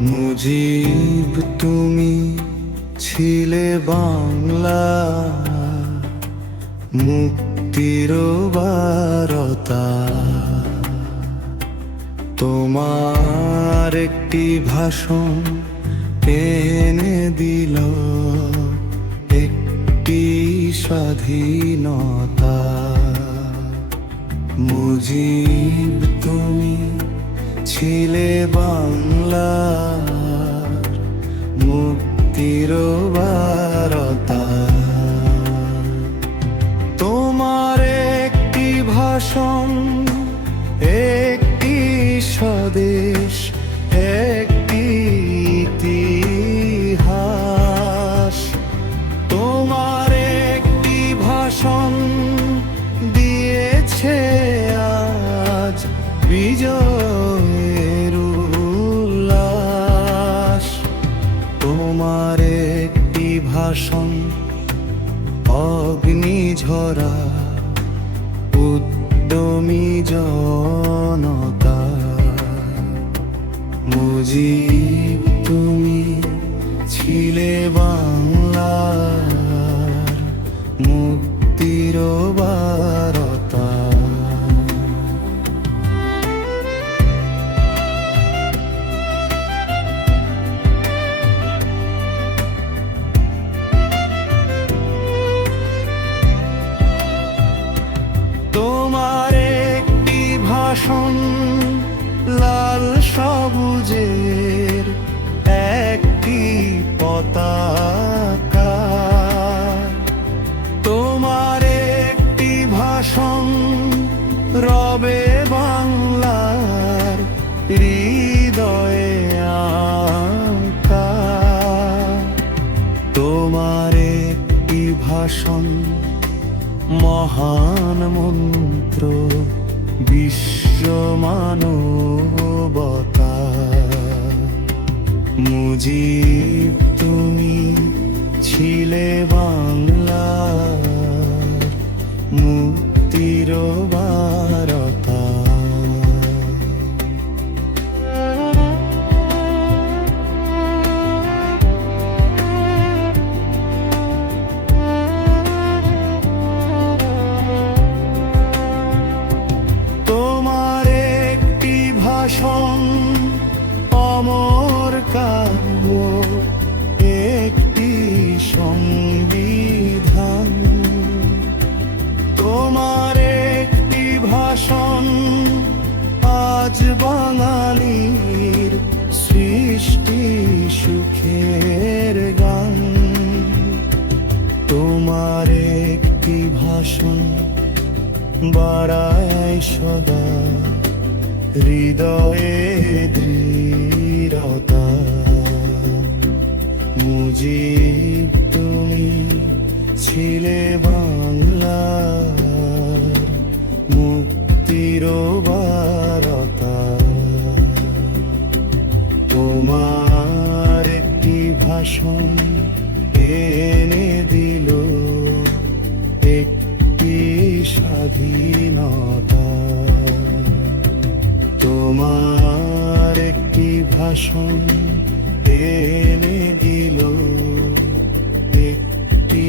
মুজিব তুমি ছিলে বাংলা মুক্তির বারতা। তোমার একটি ভাষণ এনে দিল একটি স্বাধীনতা। মুজিব তুমি ছিলে বাংলার মুক্তির বারতা। তোমার একটি ভাষণ, একটি স্বদেশ, একটি ইতিহাস। তোমার একটি ভাষণ দিয়েছে আজ বিজয়ের উল্লাস। তোমার একটি ভাষণ অগ্নিঝরা উদ্যমী জনতা। মুজিব তুমি ছিলে বাংলার মুক্তির বারতা। তোমার একটি ভাষণ লাল সবুজের একটি পতাকা। তোমার একটি ভাষণ রবে বাংলার হৃদয়ে আঁকা। তোমার একটি ভাষণ মহান মন্ত্র বিশ্ব মানবতা। মুজিব তুমি ছিলে বাংলার মুক্তির বারতা। ভাষণ অমর কাব্য, একটি সংবিধান। তোমার একটি ভাষণ আজ বাঙালির সৃষ্টি সুখের গান। তোমার একটি ভাষণ বাড়ায় সদা হৃদয়ে দৃঢ়তা। মুজিব তুমি ছিলে বাংলার মুক্তির বারতা। তোমার একটি ভাষণ এনে দিল একটি স্বাধীনতা। তোমার একটি ভাষণ এনে দিল একটি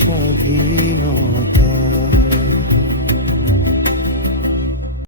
স্বাধীনতা।